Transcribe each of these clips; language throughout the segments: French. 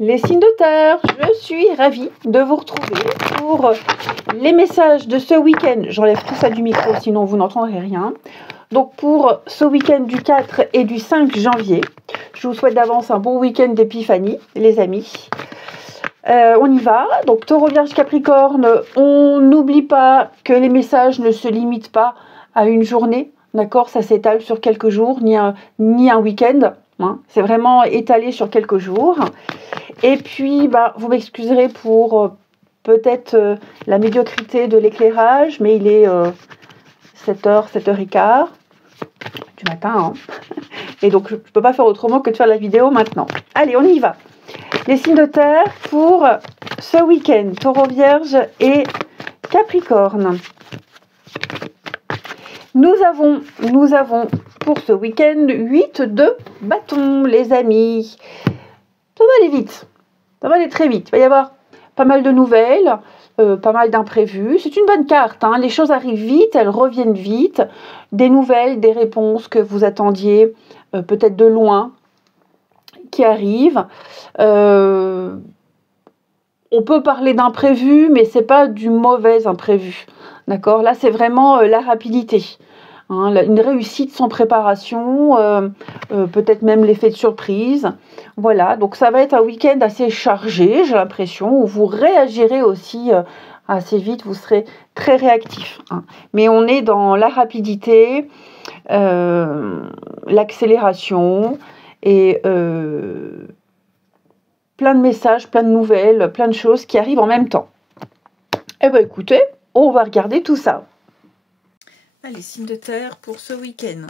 Les signes de terre, je suis ravie de vous retrouver pour les messages de ce week-end. J'enlève tout ça du micro, sinon vous n'entendrez rien. Donc pour ce week-end du 4 et du 5 janvier, je vous souhaite d'avance un bon week-end d'épiphanie, les amis. On y va. Donc Taureau, Vierge, Capricorne, on n'oublie pas que les messages ne se limitent pas à une journée. D'accord, ça s'étale sur quelques jours, ni un week-end. Hein. C'est vraiment étalé sur quelques jours. Et puis, vous m'excuserez pour peut-être la médiocrité de l'éclairage, mais il est 7h, 7h15 du matin. Hein. Et donc, je ne peux pas faire autrement que de faire la vidéo maintenant. Allez, on y va. Les signes de terre pour ce week-end, Taureau, Vierge et Capricorne. Nous avons pour ce week-end 8 de bâtons, les amis. Ça va aller vite. Ça va aller très vite. Il va y avoir pas mal de nouvelles, pas mal d'imprévus. C'est une bonne carte. Hein. Les choses arrivent vite, elles reviennent vite. Des nouvelles, des réponses que vous attendiez peut-être de loin qui arrivent. On peut parler d'imprévu, mais c'est pas du mauvais imprévu. D'accord ? Là, c'est vraiment la rapidité. Hein, une réussite sans préparation, peut-être même l'effet de surprise. Voilà, donc ça va être un week-end assez chargé, j'ai l'impression, où vous réagirez aussi assez vite, vous serez très réactif. Hein. Mais on est dans la rapidité, l'accélération et plein de messages, plein de nouvelles, plein de choses qui arrivent en même temps. Eh bien écoutez, on va regarder tout ça. Allez, signe de terre pour ce week-end.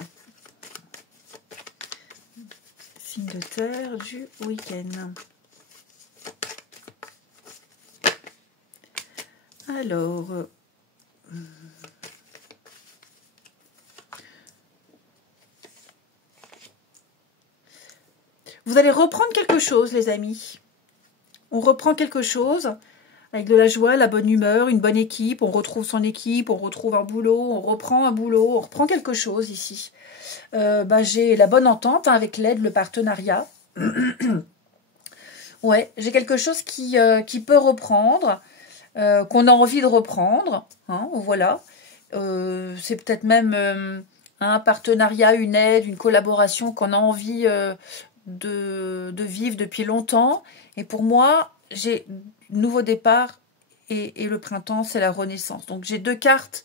Signe de terre du week-end. Alors, vous allez reprendre quelque chose, les amis. On reprend quelque chose avec de la joie, la bonne humeur, une bonne équipe. On retrouve son équipe, on retrouve un boulot, on reprend un boulot, on reprend quelque chose ici. J'ai la bonne entente hein, avec l'aide, le partenariat. Ouais, j'ai quelque chose qui peut reprendre, qu'on a envie de reprendre. Hein, voilà. C'est peut-être même un partenariat, une aide, une collaboration qu'on a envie de vivre depuis longtemps. Et pour moi, j'ai nouveau départ et le printemps, c'est la renaissance. Donc j'ai deux cartes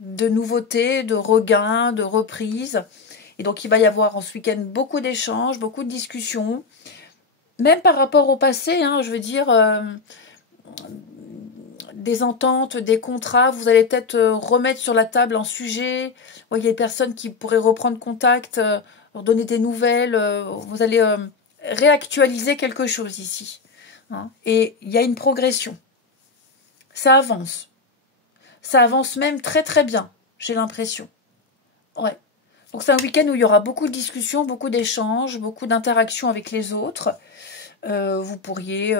de nouveautés, de regain, de reprise. Et donc il va y avoir en ce week-end beaucoup d'échanges, beaucoup de discussions. Même par rapport au passé, hein, je veux dire, des ententes, des contrats, vous allez peut-être remettre sur la table un sujet. Il y a des personnes qui pourraient reprendre contact, leur donner des nouvelles. Vous allez réactualiser quelque chose ici. Hein. Et il y a une progression. Ça avance. Ça avance même très très bien, j'ai l'impression. Ouais. Donc c'est un week-end où il y aura beaucoup de discussions, beaucoup d'échanges, beaucoup d'interactions avec les autres. Vous pourriez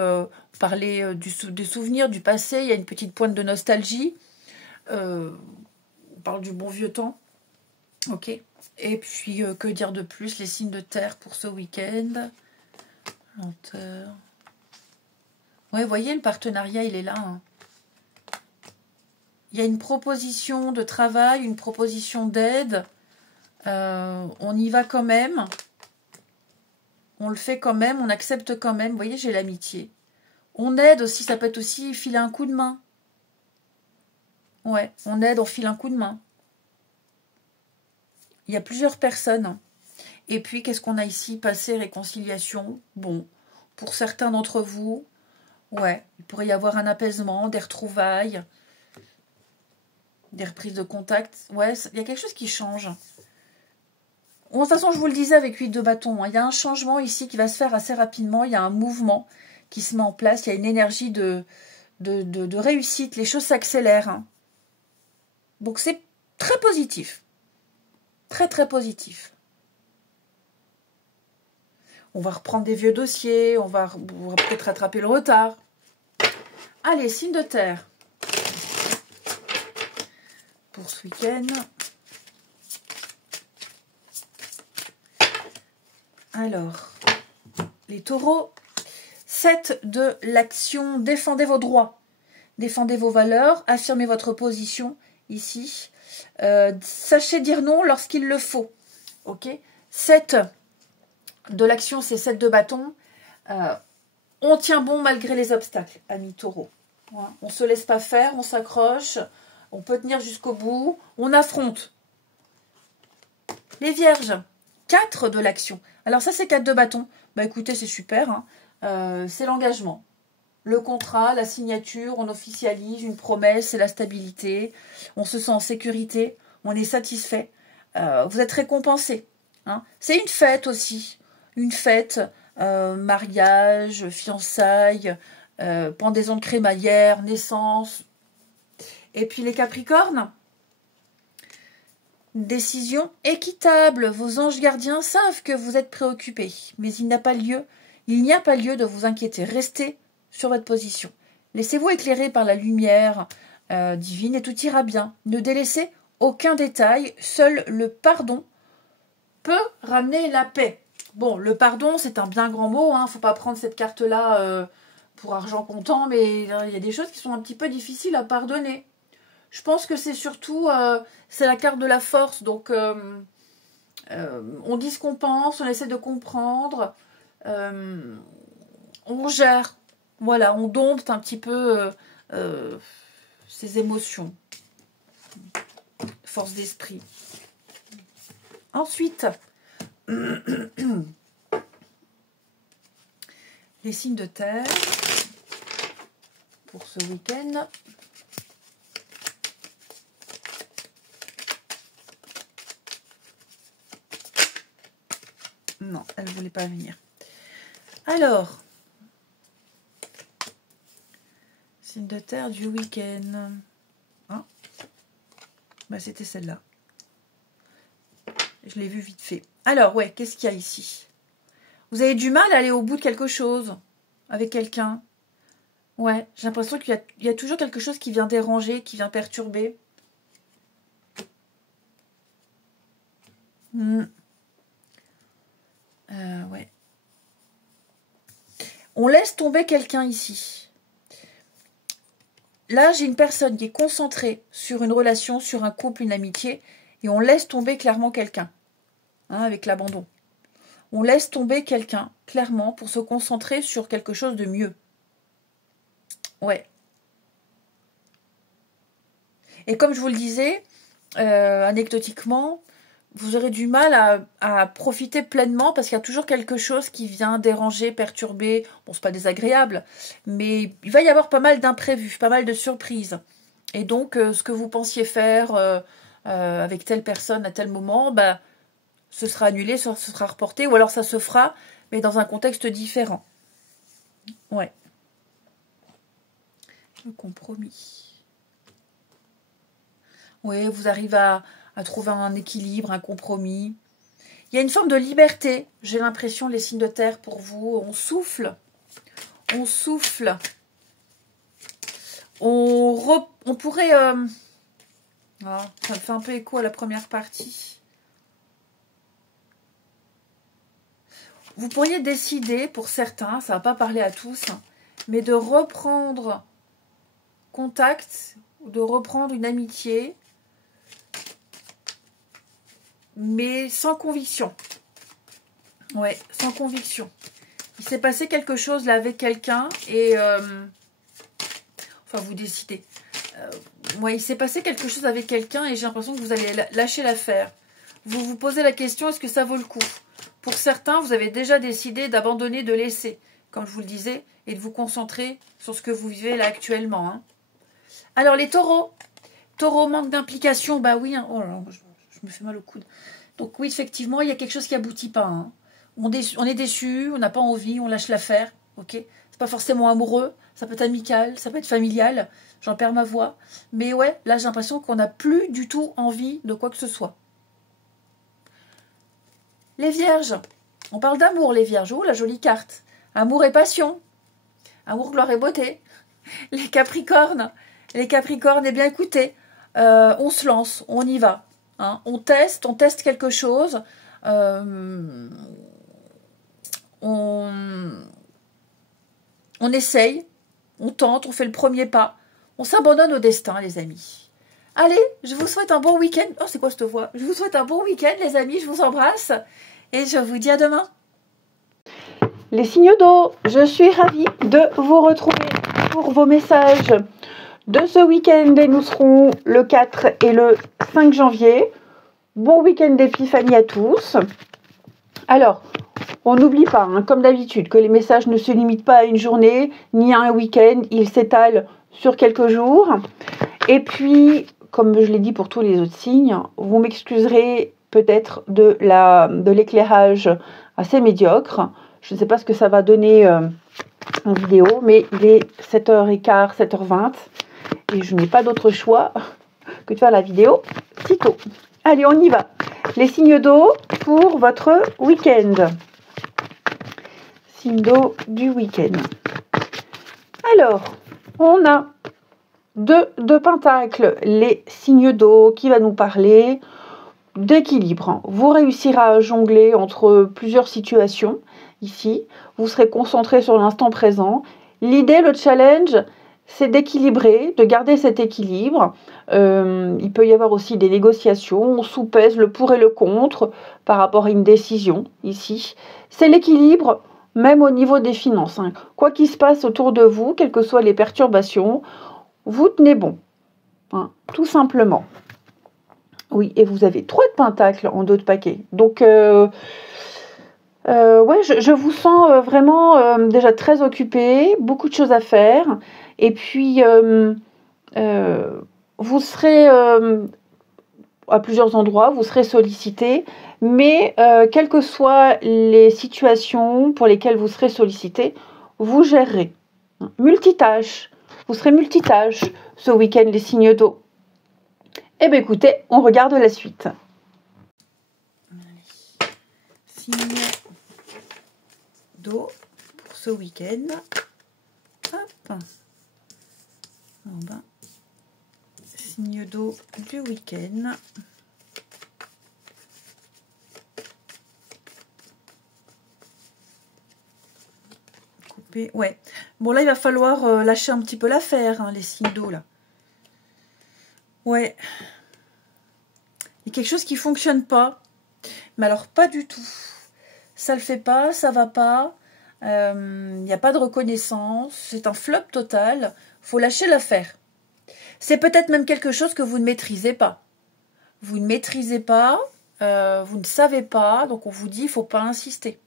parler des souvenirs, du passé. Il y a une petite pointe de nostalgie. On parle du bon vieux temps. Ok. Et puis, que dire de plus? Les signes de terre pour ce week-end. Lenteur. Ouais, vous voyez, le partenariat, il est là. Hein. Il y a une proposition de travail, une proposition d'aide. On y va quand même. On le fait quand même, on accepte quand même. Vous voyez, j'ai l'amitié. On aide aussi, ça peut être aussi filer un coup de main. Ouais, on aide, on file un coup de main. Il y a plusieurs personnes. Et puis, qu'est-ce qu'on a ici? Passé, réconciliation. Bon, pour certains d'entre vous, ouais, il pourrait y avoir un apaisement, des retrouvailles, des reprises de contact. Ouais, il y a quelque chose qui change. De toute façon, je vous le disais avec 8 de bâton, hein, il y a un changement ici qui va se faire assez rapidement. Il y a un mouvement qui se met en place. Il y a une énergie de réussite. Les choses s'accélèrent. Hein. Donc, c'est très positif. Très, très positif. On va reprendre des vieux dossiers. On va peut-être rattraper le retard. Allez, signe de terre. Pour ce week-end. Alors, les taureaux, 7 de l'action, défendez vos droits, défendez vos valeurs, affirmez votre position ici. Sachez dire non lorsqu'il le faut. Ok. 7 de l'action, c'est 7 de bâton. On tient bon malgré les obstacles, amis taureaux. Voilà. On ne se laisse pas faire, on s'accroche, on peut tenir jusqu'au bout, on affronte. Les vierges, 4 de l'action. Alors ça, c'est 4 de bâton. Bah écoutez, c'est super. Hein. C'est l'engagement. Le contrat, la signature, on officialise une promesse, c'est la stabilité. On se sent en sécurité, on est satisfait. Vous êtes récompensé. Hein. C'est une fête aussi. Une fête, mariage, fiançailles, pendaison de crémaillère, naissance. Et puis les Capricornes, décision équitable. Vos anges gardiens savent que vous êtes préoccupés, mais il n'y a pas lieu de vous inquiéter. Restez sur votre position. Laissez-vous éclairer par la lumière divine et tout ira bien. Ne délaissez aucun détail. Seul le pardon peut ramener la paix. Bon, le pardon, c'est un bien grand mot. Hein. Faut pas prendre cette carte-là pour argent comptant, mais il y a des choses qui sont un petit peu difficiles à pardonner. Je pense que c'est surtout, c'est la carte de la force. Donc, on dit ce qu'on pense, on essaie de comprendre, on gère. Voilà, on dompte un petit peu ses émotions. Force d'esprit. Ensuite, les signes de terre pour ce week-end. Non, elle ne voulait pas venir. Alors, signe de terre du week-end. Hein, bah, c'était celle-là. Je l'ai vue vite fait. Alors, ouais, qu'est-ce qu'il y a ici? Vous avez du mal à aller au bout de quelque chose avec quelqu'un. Ouais, j'ai l'impression qu'il y a toujours quelque chose qui vient déranger, qui vient perturber. Ouais. On laisse tomber quelqu'un ici. Là, j'ai une personne qui est concentrée sur une relation, sur un couple, une amitié, et on laisse tomber clairement quelqu'un, hein, avec l'abandon. On laisse tomber quelqu'un, clairement, pour se concentrer sur quelque chose de mieux. Ouais. Et comme je vous le disais, anecdotiquement, vous aurez du mal à profiter pleinement parce qu'il y a toujours quelque chose qui vient déranger, perturber. Bon, c'est pas désagréable, mais il va y avoir pas mal d'imprévus, pas mal de surprises. Et donc, ce que vous pensiez faire avec telle personne à tel moment, bah, ce sera annulé, ce sera reporté, ou alors ça se fera, mais dans un contexte différent. Ouais. Le compromis. Oui, vous arrivez à trouver un équilibre, un compromis. Il y a une forme de liberté, j'ai l'impression, les signes de terre pour vous. On souffle. On souffle. On pourrait... Ah, ça me fait un peu écho à la première partie. Vous pourriez décider, pour certains, ça ne va pas parler à tous, mais de reprendre contact, de reprendre une amitié, mais sans conviction. Ouais, sans conviction. Il s'est passé quelque chose là avec quelqu'un et... enfin, vous décidez. Ouais, il s'est passé quelque chose avec quelqu'un et j'ai l'impression que vous allez lâcher l'affaire. Vous vous posez la question, est-ce que ça vaut le coup? Pour certains, vous avez déjà décidé d'abandonner, de laisser, comme je vous le disais, et de vous concentrer sur ce que vous vivez là actuellement. Hein. Alors, les taureaux. Taureaux, manque d'implication. Bah oui, hein. Oh là, je me fais mal au coude. Donc oui, effectivement, il y a quelque chose qui aboutit pas. Hein. On est déçu, on n'a pas envie, on lâche l'affaire. Ok, c'est pas forcément amoureux, ça peut être amical, ça peut être familial. J'en perds ma voix. Mais ouais, là, j'ai l'impression qu'on n'a plus du tout envie de quoi que ce soit. Les vierges. On parle d'amour, les vierges. Oh, la jolie carte. Amour et passion. Amour, gloire et beauté. Les capricornes. Les capricornes, eh bien, écoutez, on se lance, on y va. Hein. On teste quelque chose. On on essaye, on tente, on fait le premier pas. On s'abandonne au destin, les amis. Allez, je vous souhaite un bon week-end. Oh, c'est quoi cette voix? Je vous souhaite un bon week-end, les amis. Je vous embrasse. Et je vous dis à demain. Les signes d'eau, je suis ravie de vous retrouver pour vos messages de ce week-end. Et nous serons le 4 et le 5 janvier. Bon week-end d'épiphanie à tous. Alors, on n'oublie pas, hein, comme d'habitude, que les messages ne se limitent pas à une journée ni à un week-end. Ils s'étalent sur quelques jours. Et puis, comme je l'ai dit pour tous les autres signes, vous m'excuserez peut-être de l'éclairage assez médiocre. Je ne sais pas ce que ça va donner en vidéo, mais il est 7h15, 7h20 et je n'ai pas d'autre choix que de faire la vidéo sitôt. Allez, on y va. Les signes d'eau pour votre week-end. Signe d'eau du week-end. Alors, on a deux pentacles, les signes d'eau qui va nous parler d'équilibre. Vous réussirez à jongler entre plusieurs situations ici. Vous serez concentré sur l'instant présent. L'idée, le challenge, c'est d'équilibrer, de garder cet équilibre. Il peut y avoir aussi des négociations. On soupèse le pour et le contre par rapport à une décision ici. C'est l'équilibre même au niveau des finances. Hein. Quoi qu'il se passe autour de vous, quelles que soient les perturbations, vous tenez bon. Hein, tout simplement. Oui, et vous avez 3 de pentacles en dos de paquet. Donc, ouais, je vous sens vraiment déjà très occupé, beaucoup de choses à faire. Et puis, vous serez à plusieurs endroits, vous serez sollicité. Mais, quelles que soient les situations pour lesquelles vous serez sollicité, vous gérerez. Multitâche. Vous serez multitâche ce week-end, les signes d'eau. Eh bien, écoutez, on regarde la suite. Signe d'eau pour ce week-end. Hop. Signe d'eau du week-end. Couper. Ouais. Bon, là, il va falloir lâcher un petit peu l'affaire, hein, les signes d'eau, là. Ouais. Il y a quelque chose qui fonctionne pas. Mais alors, pas du tout. Ça le fait pas, ça va pas. Il n'y a pas de reconnaissance. C'est un flop total. Faut lâcher l'affaire. C'est peut-être même quelque chose que vous ne maîtrisez pas. Vous ne maîtrisez pas, vous ne savez pas, donc on vous dit, il ne faut pas insister.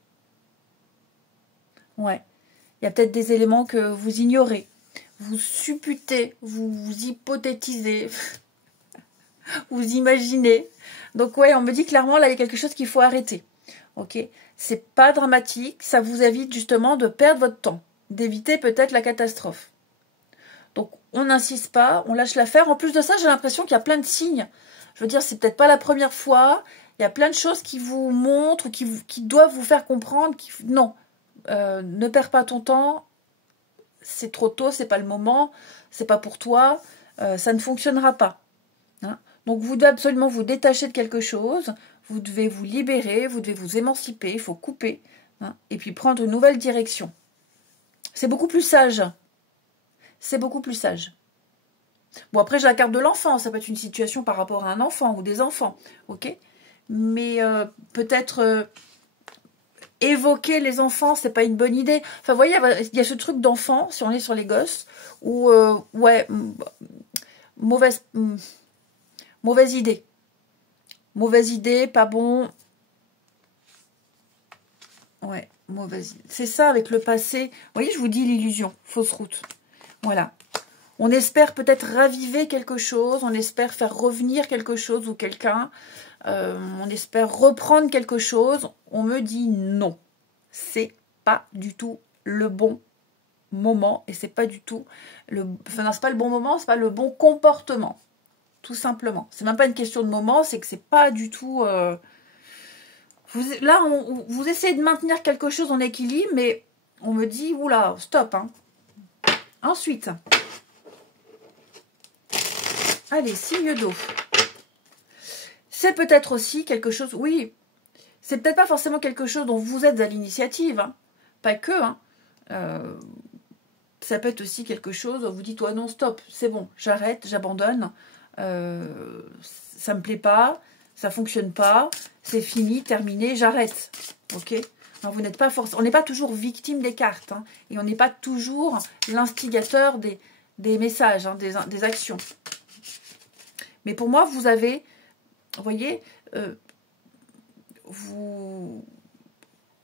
Ouais. Il y a peut-être des éléments que vous ignorez. Vous supputez, vous hypothétisez, vous imaginez. Donc ouais, on me dit clairement, là, il y a quelque chose qu'il faut arrêter. Ok, c'est pas dramatique, ça vous évite justement de perdre votre temps, d'éviter peut-être la catastrophe. Donc on n'insiste pas, on lâche l'affaire. En plus de ça, j'ai l'impression qu'il y a plein de signes. Je veux dire, c'est peut-être pas la première fois. Il y a plein de choses qui vous montrent, qui doivent vous faire comprendre. Non, ne perds pas ton temps. C'est trop tôt, c'est pas le moment, c'est pas pour toi. Ça ne fonctionnera pas. Hein. Donc vous devez absolument vous détacher de quelque chose. Vous devez vous libérer, vous devez vous émanciper. Il faut couper, hein, et puis prendre une nouvelle direction. C'est beaucoup plus sage. C'est beaucoup plus sage. Bon, après, j'ai la carte de l'enfant. Ça peut être une situation par rapport à un enfant ou des enfants. Ok. Mais peut-être évoquer les enfants, c'est pas une bonne idée. Enfin, vous voyez, il y a ce truc d'enfant, si on est sur les gosses, où, ouais, mauvaise idée. Mauvaise idée, pas bon. Ouais, mauvaise idée. C'est ça avec le passé. Vous voyez, je vous dis l'illusion, fausse route. Voilà. On espère peut-être raviver quelque chose, on espère faire revenir quelque chose ou quelqu'un, on espère reprendre quelque chose. On me dit non, c'est pas du tout le bon moment et c'est pas du tout enfin, non, c'est pas le bon moment, c'est pas le bon comportement, tout simplement. C'est même pas une question de moment, c'est que c'est pas du tout. Là, vous essayez de maintenir quelque chose en équilibre, mais on me dit oula, stop. Hein. Ensuite. Allez, signe d'eau. C'est peut-être aussi quelque chose, oui, c'est peut-être pas forcément quelque chose dont vous êtes à l'initiative, hein, pas que, hein. ça peut être aussi quelque chose où vous dites, ouais, non, stop, c'est bon, j'arrête, j'abandonne, ça me plaît pas, ça fonctionne pas, c'est fini, terminé, j'arrête. Ok? Alors, vous n'êtes pas forcément, on n'est pas toujours victime des cartes, hein, et on n'est pas toujours l'instigateur des messages, hein, des actions. Mais pour moi, vous avez, vous voyez,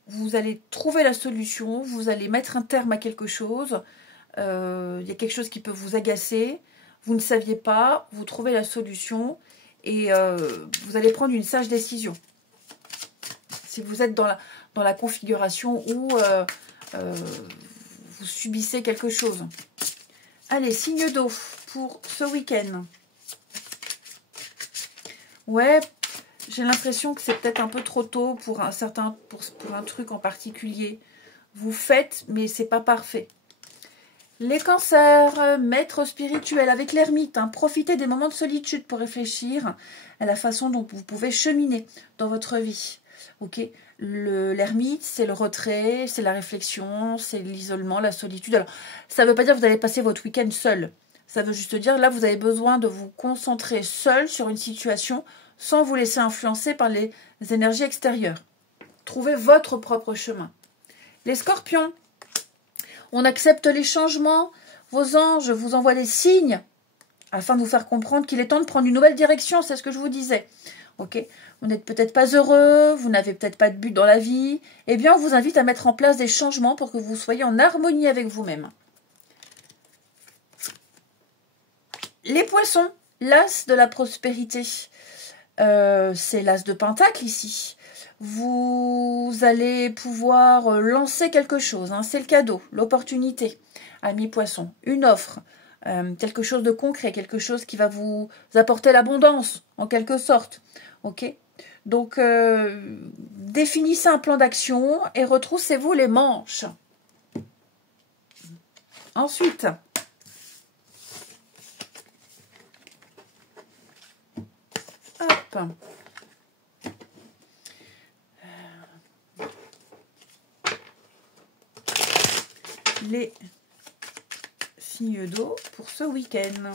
vous allez trouver la solution, vous allez mettre un terme à quelque chose, il y a quelque chose qui peut vous agacer, vous ne saviez pas, vous trouvez la solution et vous allez prendre une sage décision. Si vous êtes dans la configuration où vous subissez quelque chose. Allez, signe d'eau pour ce week-end. Ouais, j'ai l'impression que c'est peut-être un peu trop tôt pour un truc en particulier. Vous faites, mais c'est pas parfait. Les cancers, maître spirituel avec l'ermite. Hein, profitez des moments de solitude pour réfléchir à la façon dont vous pouvez cheminer dans votre vie. Ok, l'ermite, c'est le retrait, c'est la réflexion, c'est l'isolement, la solitude. Alors, ça ne veut pas dire que vous allez passer votre week-end seul. Ça veut juste dire, là, vous avez besoin de vous concentrer seul sur une situation sans vous laisser influencer par les énergies extérieures. Trouvez votre propre chemin. Les scorpions, on accepte les changements. Vos anges vous envoient des signes afin de vous faire comprendre qu'il est temps de prendre une nouvelle direction. C'est ce que je vous disais. Ok, vous n'êtes peut-être pas heureux, vous n'avez peut-être pas de but dans la vie. Eh bien, on vous invite à mettre en place des changements pour que vous soyez en harmonie avec vous-même. Les poissons, l'as de la prospérité. C'est l'as de Pentacle ici. Vous allez pouvoir lancer quelque chose. Hein, c'est le cadeau, l'opportunité. Amis poissons, une offre, quelque chose de concret, quelque chose qui va vous apporter l'abondance, en quelque sorte. Ok, donc définissez un plan d'action et retroussez-vous les manches. Ensuite, hop, les signes d'eau pour ce week-end.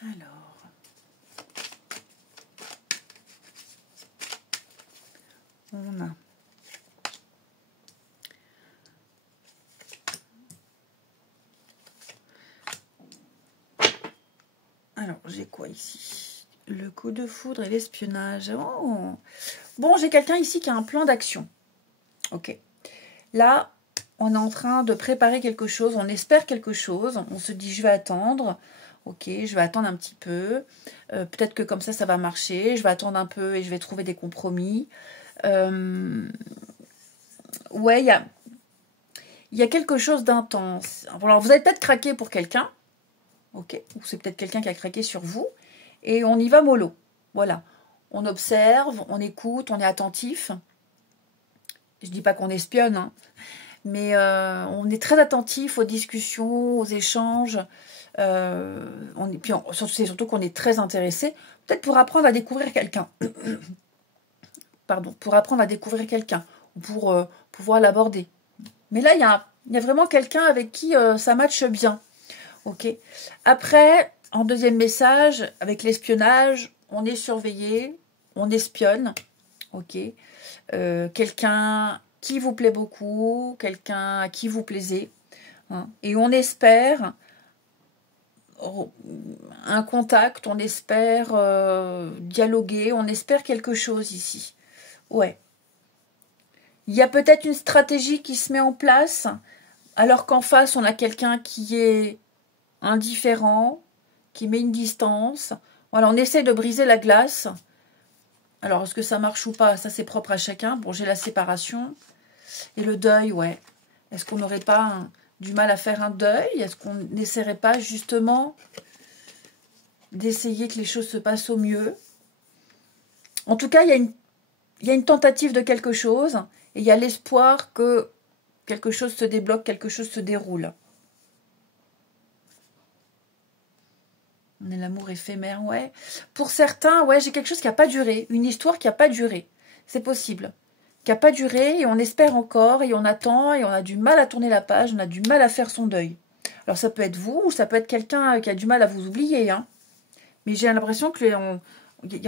Alors, on a j'ai quoi ici? Le coup de foudre et l'espionnage. Oh. Bon, j'ai quelqu'un ici qui a un plan d'action. Ok. Là, on est en train de préparer quelque chose. On espère quelque chose. On se dit, je vais attendre. Ok, je vais attendre un petit peu. Peut-être que comme ça va marcher. Je vais attendre un peu et je vais trouver des compromis. Ouais, il y a quelque chose d'intense. Alors, vous allez peut-être craquer pour quelqu'un. Ok, ou c'est peut-être quelqu'un qui a craqué sur vous. Et on y va mollo. Voilà. On observe, on écoute, on est attentif. Je dis pas qu'on espionne, hein, mais on est très attentif aux discussions, aux échanges. C'est surtout qu'on est très intéressé, peut-être pour apprendre à découvrir quelqu'un. Pardon, pour apprendre à découvrir quelqu'un, ou pour pouvoir l'aborder. Mais là, il y a vraiment quelqu'un avec qui ça matche bien. Ok. Après, en deuxième message, avec l'espionnage, on est surveillé, on espionne. Ok. Quelqu'un qui vous plaît beaucoup, quelqu'un à qui vous plaisez. Hein, et on espère un contact, on espère dialoguer, on espère quelque chose ici. Ouais. Il y a peut-être une stratégie qui se met en place, alors qu'en face, on a quelqu'un qui est indifférent, qui met une distance. Voilà, on essaie de briser la glace. Alors, est-ce que ça marche ou pas? Ça, c'est propre à chacun. Bon, j'ai la séparation. Et le deuil, ouais. Est-ce qu'on n'aurait pas du mal à faire un deuil? Est-ce qu'on n'essaierait pas, justement, d'essayer que les choses se passent au mieux? En tout cas, il y a une tentative de quelque chose. Et il y a l'espoir que quelque chose se débloque, quelque chose se déroule. On est l'amour éphémère, ouais. Pour certains, ouais, j'ai quelque chose qui n'a pas duré. Une histoire qui n'a pas duré. C'est possible. qui n'a pas duré, et on espère encore, et on attend, et on a du mal à tourner la page, on a du mal à faire son deuil. Alors ça peut être vous, ou ça peut être quelqu'un qui a du mal à vous oublier, hein. Mais j'ai l'impression qu'il y en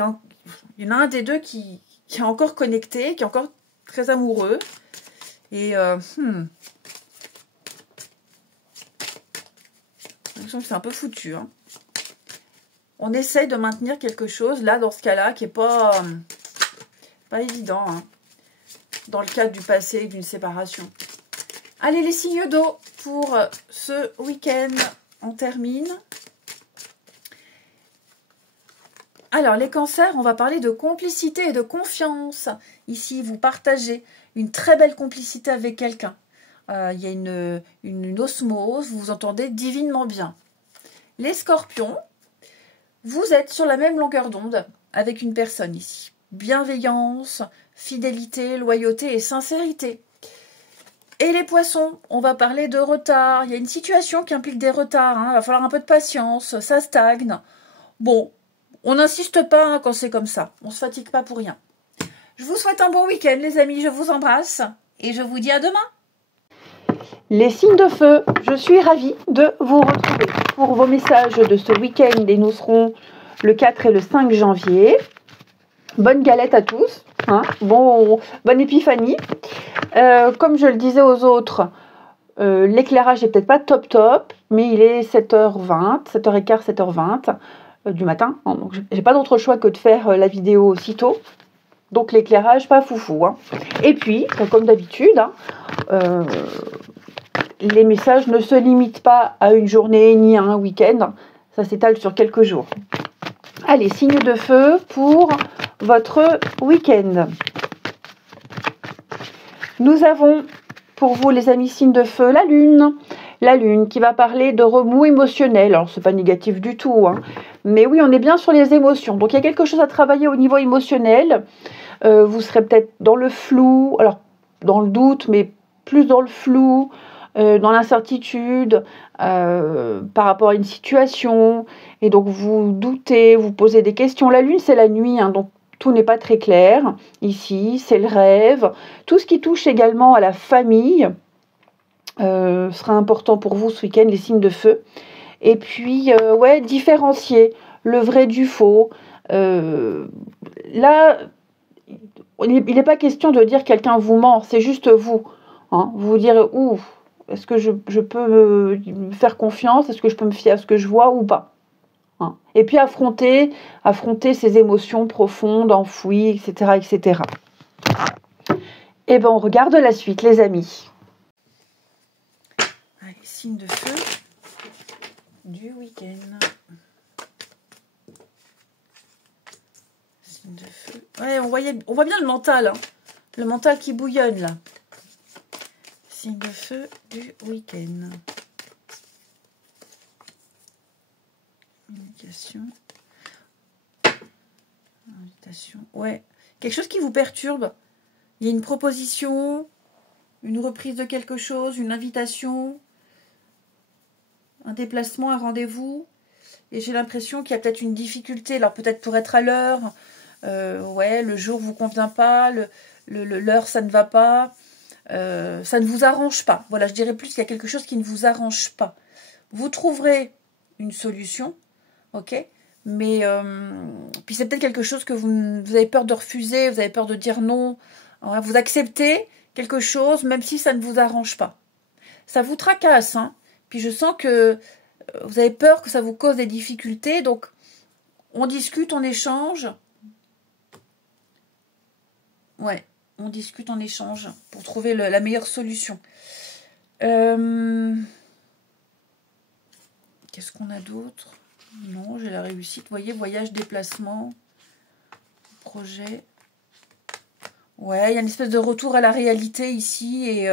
a un des deux qui est encore connecté, qui est encore très amoureux. Et j'ai l'impression que c'est un peu foutu, hein. On essaye de maintenir quelque chose, là, dans ce cas-là, qui n'est pas évident, hein, dans le cadre du passé, d'une séparation. Allez, les signes d'eau pour ce week-end, on termine. Alors, les cancers, on va parler de complicité et de confiance. Ici, vous partagez une très belle complicité avec quelqu'un. Il y a une osmose, vous vous entendez divinement bien. Les scorpions, vous êtes sur la même longueur d'onde avec une personne ici. Bienveillance, fidélité, loyauté et sincérité. Et les poissons, on va parler de retard. Il y a une situation qui implique des retards, hein. Il va falloir un peu de patience, ça stagne. Bon, on n'insiste pas, hein, quand c'est comme ça. On ne se fatigue pas pour rien. Je vous souhaite un bon week-end, les amis. Je vous embrasse et je vous dis à demain. Les signes de feu, je suis ravie de vous retrouver pour vos messages de ce week-end et nous serons le 4 et le 5 janvier. Bonne galette à tous, hein. Bonne épiphanie. Comme je le disais aux autres, l'éclairage n'est peut-être pas top, mais il est 7h20, 7h15, 7h20 du matin. Hein, donc j'ai pas d'autre choix que de faire la vidéo aussitôt. Donc l'éclairage, pas foufou, hein. Et puis, comme d'habitude, hein, les messages ne se limitent pas à une journée ni à un week-end. Ça s'étale sur quelques jours. Allez, signe de feu pour votre week-end. Nous avons pour vous, les amis, signe de feu, la lune. La lune qui va parler de remous émotionnels. Alors, c'est pas négatif du tout, hein. Mais oui, on est bien sur les émotions. Donc, il y a quelque chose à travailler au niveau émotionnel. Vous serez peut-être dans le flou, alors dans le doute, mais plus dans le flou, dans l'incertitude par rapport à une situation. Et donc, vous doutez, vous posez des questions. La lune, c'est la nuit, hein, donc tout n'est pas très clair. Ici, c'est le rêve. Tout ce qui touche également à la famille sera important pour vous ce week-end, les signes de feu. Et puis, ouais, différencier le vrai du faux. Là, il n'est pas question de dire quelqu'un vous ment, c'est juste vous. Hein. Vous direz, est-ce que je peux me faire confiance? Est-ce que je peux me fier à ce que je vois ou pas? Hein. Et puis affronter ces émotions profondes, enfouies, etc. etc. Et bien, on regarde la suite, les amis. Allez, signe de feu du week-end. Signe de feu. Ouais, on voit bien le mental, hein. Le mental qui bouillonne, là. Signe de feu du week-end. Communication. Invitation. Ouais. Quelque chose qui vous perturbe. Il y a une proposition, une reprise de quelque chose, une invitation, un déplacement, un rendez-vous. Et j'ai l'impression qu'il y a peut-être une difficulté. Alors peut-être pour être à l'heure, ouais, le jour vous convient pas, l'heure ça ne va pas, ça ne vous arrange pas. Voilà, je dirais plus qu'il y a quelque chose qui ne vous arrange pas. Vous trouverez une solution, ok, mais puis c'est peut-être quelque chose que vous avez peur de refuser, vous avez peur de dire non. Voilà, vous acceptez quelque chose même si ça ne vous arrange pas. Ça vous tracasse, hein. Puis je sens que vous avez peur que ça vous cause des difficultés, donc on discute, on échange. Ouais, on discute, on échange pour trouver la meilleure solution. Qu'est-ce qu'on a d'autre? Non, j'ai la réussite. Vous voyez, voyage, déplacement, projet. Ouais, il y a une espèce de retour à la réalité ici et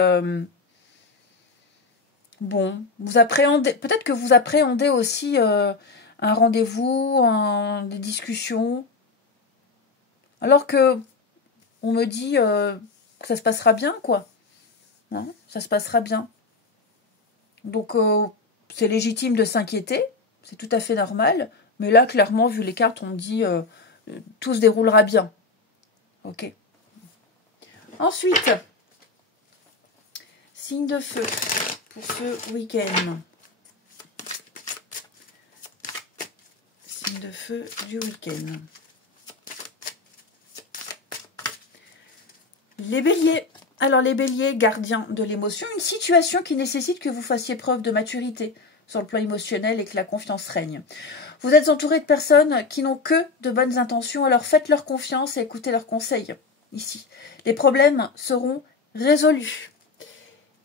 bon, vous appréhendez, peut-être que vous appréhendez aussi un rendez-vous, des discussions, alors que on me dit que ça se passera bien, quoi. Hein, ça se passera bien. Donc, c'est légitime de s'inquiéter, c'est tout à fait normal, mais là, clairement, vu les cartes, on me dit tout se déroulera bien. Ok. Ensuite, signe de feu pour ce week-end. Signe de feu du week-end. Les béliers. Alors les béliers, gardiens de l'émotion, une situation qui nécessite que vous fassiez preuve de maturité sur le plan émotionnel et que la confiance règne. Vous êtes entouré de personnes qui n'ont que de bonnes intentions, alors faites-leur confiance et écoutez leurs conseils. Ici, les problèmes seront résolus.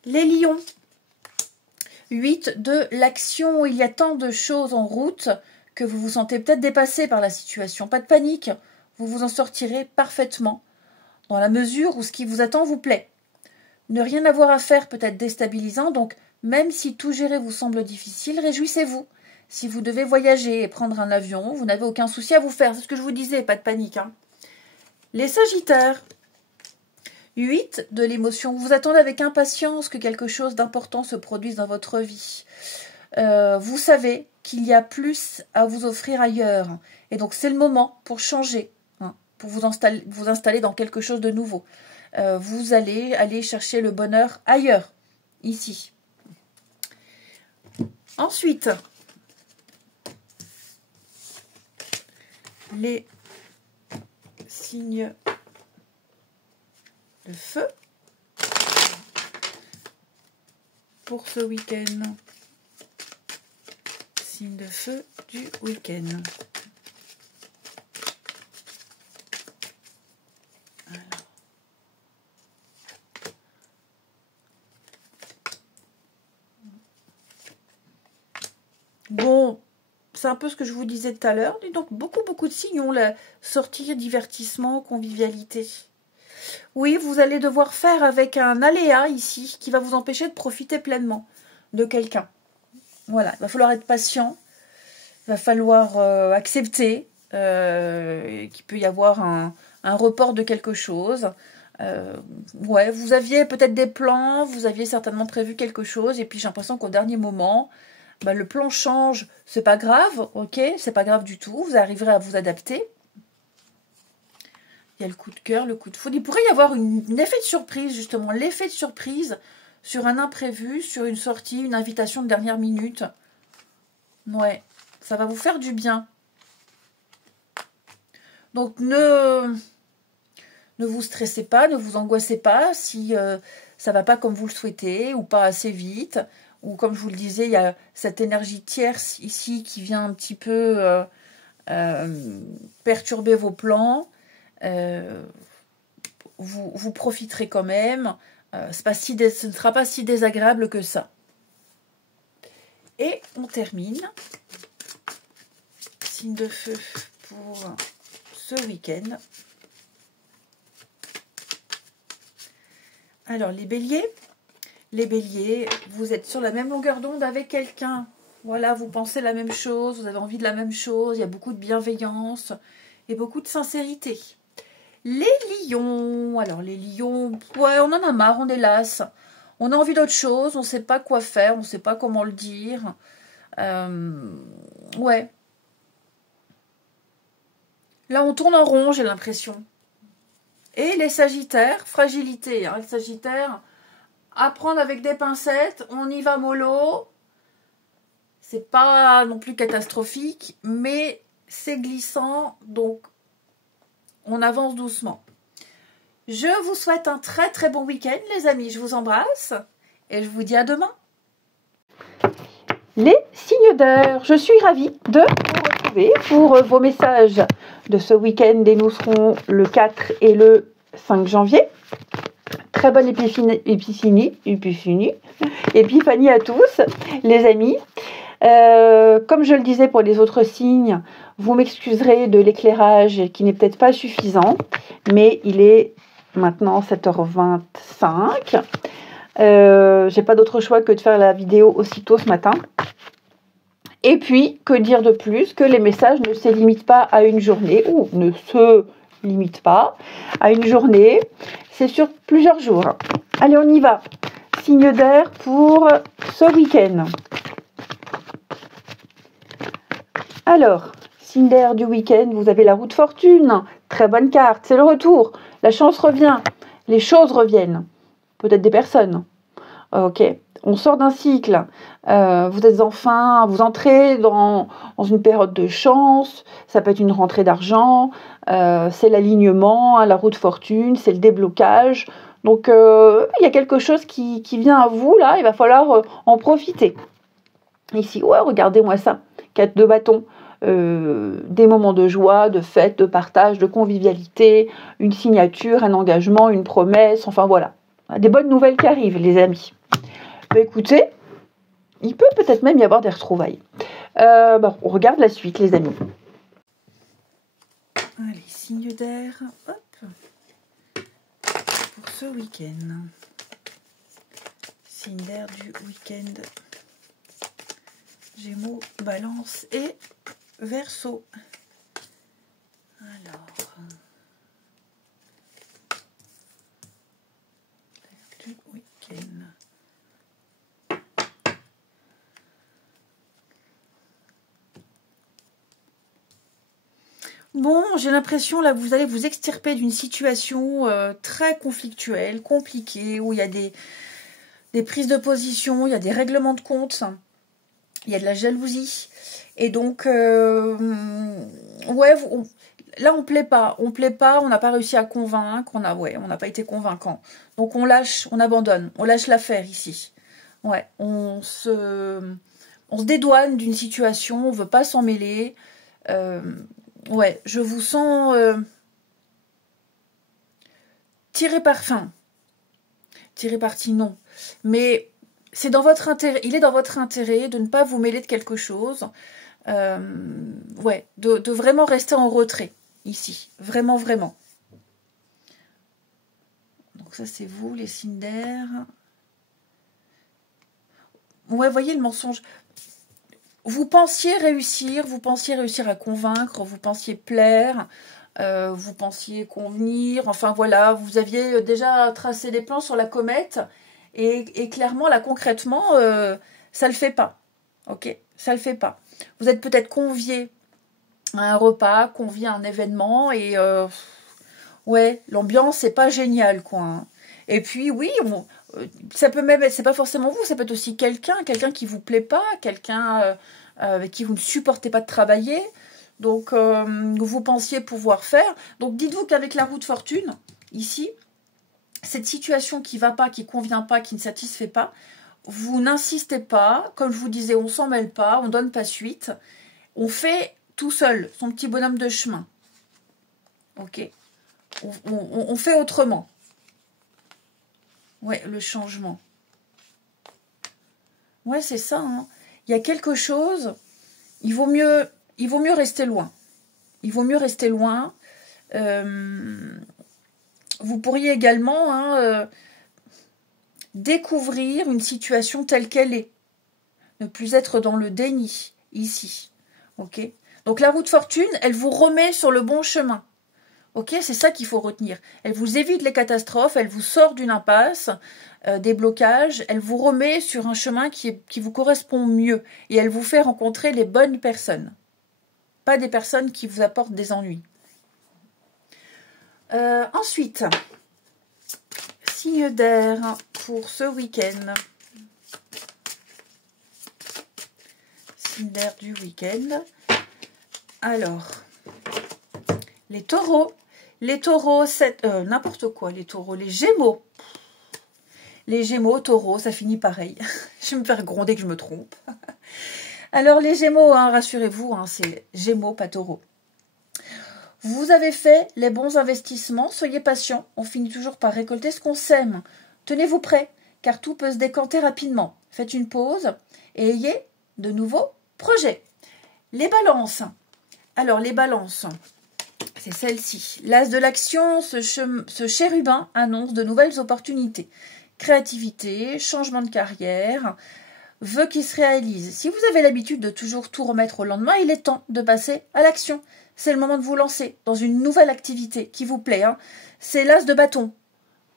Les lions. 8 de l'action. Il y a tant de choses en route que vous vous sentez peut-être dépassé par la situation. Pas de panique, vous vous en sortirez parfaitement dans la mesure où ce qui vous attend vous plaît. Ne rien avoir à faire peut être déstabilisant, donc même si tout gérer vous semble difficile, réjouissez-vous. Si vous devez voyager et prendre un avion, vous n'avez aucun souci à vous faire. C'est ce que je vous disais, pas de panique. Hein. Les sagittaires. 8 de l'émotion. Vous attendez avec impatience que quelque chose d'important se produise dans votre vie. Vous savez qu'il y a plus à vous offrir ailleurs. Et donc c'est le moment pour changer, hein, pour vous installer dans quelque chose de nouveau. Vous allez aller chercher le bonheur ailleurs, ici. Ensuite, les signes de feu pour ce week-end. Signe de feu du week-end. Bon, c'est un peu ce que je vous disais tout à l'heure. Donc, beaucoup de signes ont la sortie, divertissement, convivialité. Oui, vous allez devoir faire avec un aléa ici qui va vous empêcher de profiter pleinement de quelqu'un. Voilà, il va falloir être patient. Il va falloir accepter qu'il peut y avoir un report de quelque chose. Ouais, vous aviez peut-être des plans, vous aviez certainement prévu quelque chose, et puis j'ai l'impression qu'au dernier moment, bah, le plan change. C'est pas grave, ok, c'est pas grave du tout, vous arriverez à vous adapter. Il y a le coup de cœur, le coup de foudre. Il pourrait y avoir un effet de surprise, justement, l'effet de surprise sur un imprévu, sur une sortie, une invitation de dernière minute. Ouais, ça va vous faire du bien. Donc, ne vous stressez pas, ne vous angoissez pas si ça ne va pas comme vous le souhaitez ou pas assez vite. Ou comme je vous le disais, il y a cette énergie tierce ici qui vient un petit peu perturber vos plans. Vous profiterez quand même. Ce ne sera pas si désagréable que ça. Et on termine. Signe de feu pour ce week-end. Alors, les béliers, vous êtes sur la même longueur d'onde avec quelqu'un. Voilà, vous pensez la même chose, vous avez envie de la même chose, il y a beaucoup de bienveillance et beaucoup de sincérité. Les lions, alors les lions, ouais, on en a marre, on est las. On a envie d'autre chose, on ne sait pas quoi faire, on ne sait pas comment le dire. Ouais. Là, on tourne en rond, j'ai l'impression. Et les sagittaires, fragilité. Hein, les sagittaires, apprendre avec des pincettes, on y va mollo. C'est pas non plus catastrophique, mais c'est glissant, donc on avance doucement. Je vous souhaite un très bon week-end, les amis. Je vous embrasse et je vous dis à demain. Les signes d'air, je suis ravie de vous retrouver pour vos messages de ce week-end et nous serons le 4 et le 5 janvier. Très bonne épiphanie à tous, les amis. Comme je le disais pour les autres signes, vous m'excuserez de l'éclairage qui n'est peut-être pas suffisant, mais il est maintenant 7h25. J'ai pas d'autre choix que de faire la vidéo aussitôt ce matin. Et puis, que dire de plus que les messages ne se limitent pas à une journée, ou ne se limitent pas à une journée, c'est sur plusieurs jours. Allez, on y va. Signe d'air pour ce week-end. Alors, signe d'air du week-end, vous avez la roue de fortune. Très bonne carte, c'est le retour. La chance revient. les choses reviennent. Peut-être des personnes. Ok, on sort d'un cycle. Vous êtes enfin, vous entrez dans une période de chance. Ça peut être une rentrée d'argent. C'est l'alignement, hein, la roue de fortune, c'est le déblocage. Donc, il y a quelque chose qui vient à vous, là. Il va falloir en profiter. Ici, ouais, regardez-moi ça. 4 de bâton. Des moments de joie, de fête, de partage, de convivialité, une signature, un engagement, une promesse, enfin voilà. Des bonnes nouvelles qui arrivent, les amis. Bah, écoutez, il peut peut-être même y avoir des retrouvailles. On regarde la suite, les amis. Allez, signe d'air, hop, pour ce week-end. Signe d'air du week-end. Gémeaux, Balance et Verseau. Alors, du week-end. Bon, j'ai l'impression là que vous allez vous extirper d'une situation très conflictuelle, compliquée, où il y a des prises de position, il y a des règlements de compte, il y a de la jalousie. Et donc, ouais, là on plaît pas, on n'a pas réussi à convaincre, on n'a pas été convaincant. Donc on lâche, on abandonne, on lâche l'affaire ici. Ouais, on se dédouane d'une situation, on veut pas s'en mêler. Ouais, je vous sens tiré parti, non. Mais c'est dans votre intérêt, il est dans votre intérêt de ne pas vous mêler de quelque chose. Ouais, de vraiment rester en retrait ici. Vraiment, vraiment. Donc ça, c'est vous, les signes d'air. Ouais, voyez le mensonge. Vous pensiez réussir à convaincre, vous pensiez plaire, vous pensiez convenir, enfin voilà, vous aviez déjà tracé des plans sur la comète, et clairement, là, concrètement, ça le fait pas, ok? Ça le fait pas. Vous êtes peut-être convié à un repas, convié à un événement, et ouais, l'ambiance, c'est pas génial, quoi, hein. Et puis, oui, ça peut même, c'est pas forcément vous, ça peut être aussi quelqu'un qui vous plaît pas, quelqu'un avec qui vous ne supportez pas de travailler, donc vous pensiez pouvoir faire. Donc dites-vous qu'avec la roue de fortune, ici, cette situation qui va pas, qui convient pas, qui ne satisfait pas, vous n'insistez pas, comme je vous disais, on s'en mêle pas, on donne pas suite, on fait tout seul son petit bonhomme de chemin. Ok, on fait autrement. Ouais, le changement. Ouais, c'est ça, hein. Il y a quelque chose, il vaut mieux rester loin. Il vaut mieux rester loin. Vous pourriez également découvrir une situation telle qu'elle est. Ne plus être dans le déni, ici. Ok ? Donc la roue de fortune, elle vous remet sur le bon chemin. Ok, c'est ça qu'il faut retenir. Elle vous évite les catastrophes, elle vous sort d'une impasse, des blocages, elle vous remet sur un chemin qui vous correspond mieux, et elle vous fait rencontrer les bonnes personnes. Pas des personnes qui vous apportent des ennuis. Ensuite, signe d'air pour ce week-end. Signe d'air du week-end. Alors, les taureaux. Les taureaux, n'importe quoi, les taureaux, les gémeaux. Les gémeaux, taureaux, ça finit pareil. Je vais me faire gronder que je me trompe. Alors, les gémeaux, hein, rassurez-vous, hein, c'est gémeaux, pas taureaux. Vous avez fait les bons investissements, soyez patient, on finit toujours par récolter ce qu'on sème. Tenez-vous prêts, car tout peut se décanter rapidement. Faites une pause et ayez de nouveaux projets. Les balances. Alors, les balances, c'est celle-ci. L'as de l'action, ce chérubin annonce de nouvelles opportunités. Créativité, changement de carrière, vœux qui se réalisent. Si vous avez l'habitude de toujours tout remettre au lendemain, il est temps de passer à l'action. C'est le moment de vous lancer dans une nouvelle activité qui vous plaît, hein. C'est l'as de bâton.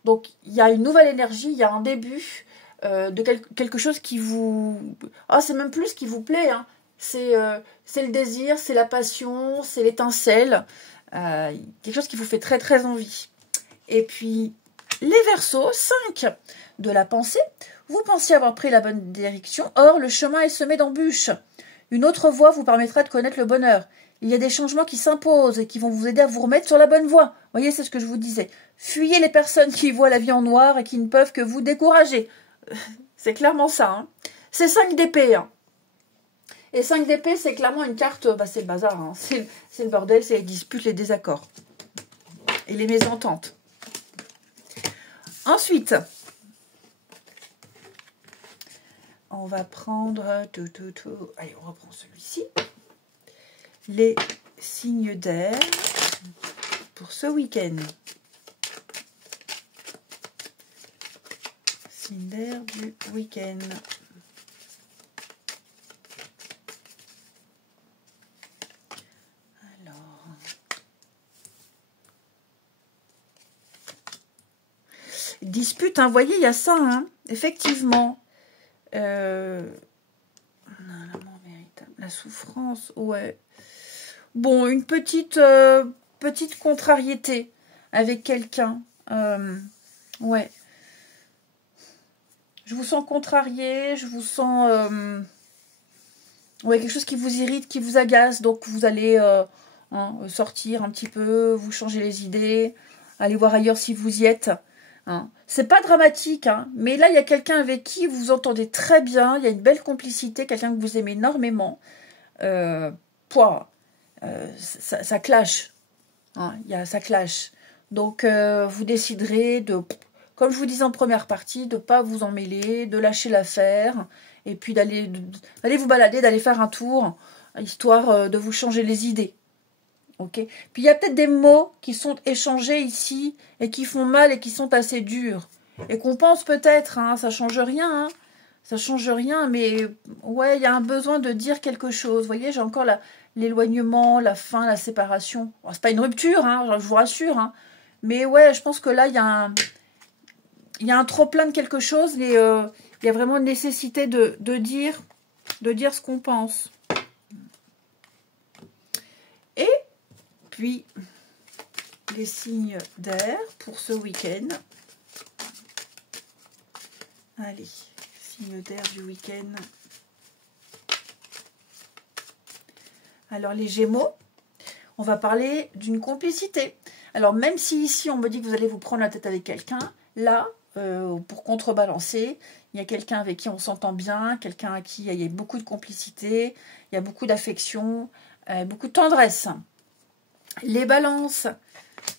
Donc, il y a une nouvelle énergie, il y a un début de quelque chose qui vous... Ah, c'est même plus qui vous plaît, hein. C'est le désir, c'est la passion, c'est l'étincelle. Quelque chose qui vous fait très très envie. Et puis, Les Verseaux, 5 de la pensée. Vous pensiez avoir pris la bonne direction, or le chemin est semé d'embûches. Une autre voie vous permettra de connaître le bonheur. Il y a des changements qui s'imposent et qui vont vous aider à vous remettre sur la bonne voie. Vous voyez, c'est ce que je vous disais. Fuyez les personnes qui voient la vie en noir et qui ne peuvent que vous décourager. C'est clairement ça. Hein. C'est 5 d'épée. Hein. Et 5 d'épée, c'est clairement une carte, bah, c'est le bazar. Hein. C'est le bordel, c'est les disputes, les désaccords. Et les mésententes. Ensuite, on va prendre... Allez, on reprend celui-ci. Les signes d'air pour ce week-end. Signes d'air du week-end. Alors... Dispute, hein, vous voyez, il y a ça, hein, effectivement. La souffrance, ouais. Bon, une petite contrariété avec quelqu'un. Ouais. Je vous sens contrarié, je vous sens... ouais, quelque chose qui vous irrite, qui vous agace. Donc, vous allez sortir un petit peu, vous changer les idées, aller voir ailleurs si vous y êtes. Hein. C'est pas dramatique, hein, mais là, il y a quelqu'un avec qui vous vous entendez très bien, il y a une belle complicité, quelqu'un que vous aimez énormément. Ça clash. Hein, ça clash. Donc, vous déciderez de, comme je vous disais en première partie, de ne pas vous en mêler, de lâcher l'affaire, et puis d'aller vous balader, d'aller faire un tour, histoire de vous changer les idées. Ok. Puis il y a peut-être des mots qui sont échangés ici et qui font mal et qui sont assez durs. Et qu'on pense peut-être, hein, ça change rien, hein, ça change rien, mais ouais, il y a un besoin de dire quelque chose. Vous voyez, j'ai encore l'éloignement, la fin, la séparation. Bon, c'est pas une rupture, hein, je vous rassure, hein, mais ouais, je pense que là, il y a un trop-plein de quelque chose et il y a vraiment une nécessité de dire ce qu'on pense. Et puis, les signes d'air pour ce week-end. Allez, signes d'air du week-end. Alors, les Gémeaux, on va parler d'une complicité. Alors, même si ici, on me dit que vous allez vous prendre la tête avec quelqu'un, là, pour contrebalancer, il y a quelqu'un avec qui on s'entend bien, quelqu'un à qui il y a beaucoup de complicité, il y a beaucoup d'affection, beaucoup de tendresse. Les balances.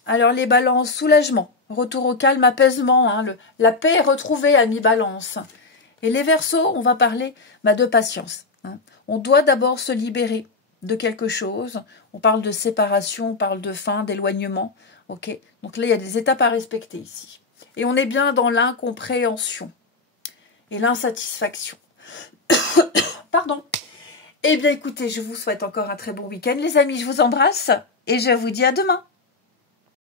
Alors, les balances, soulagement, retour au calme, apaisement. Hein, la paix est retrouvée à mi-balance. Et les Verseaux, on va parler de patience. Hein. On doit d'abord se libérer de quelque chose. On parle de séparation, on parle de fin, d'éloignement. Okay. Donc là, il y a des étapes à respecter ici. Et on est bien dans l'incompréhension et l'insatisfaction. Pardon. Eh bien, écoutez, je vous souhaite encore un très bon week-end. Les amis, je vous embrasse et je vous dis à demain.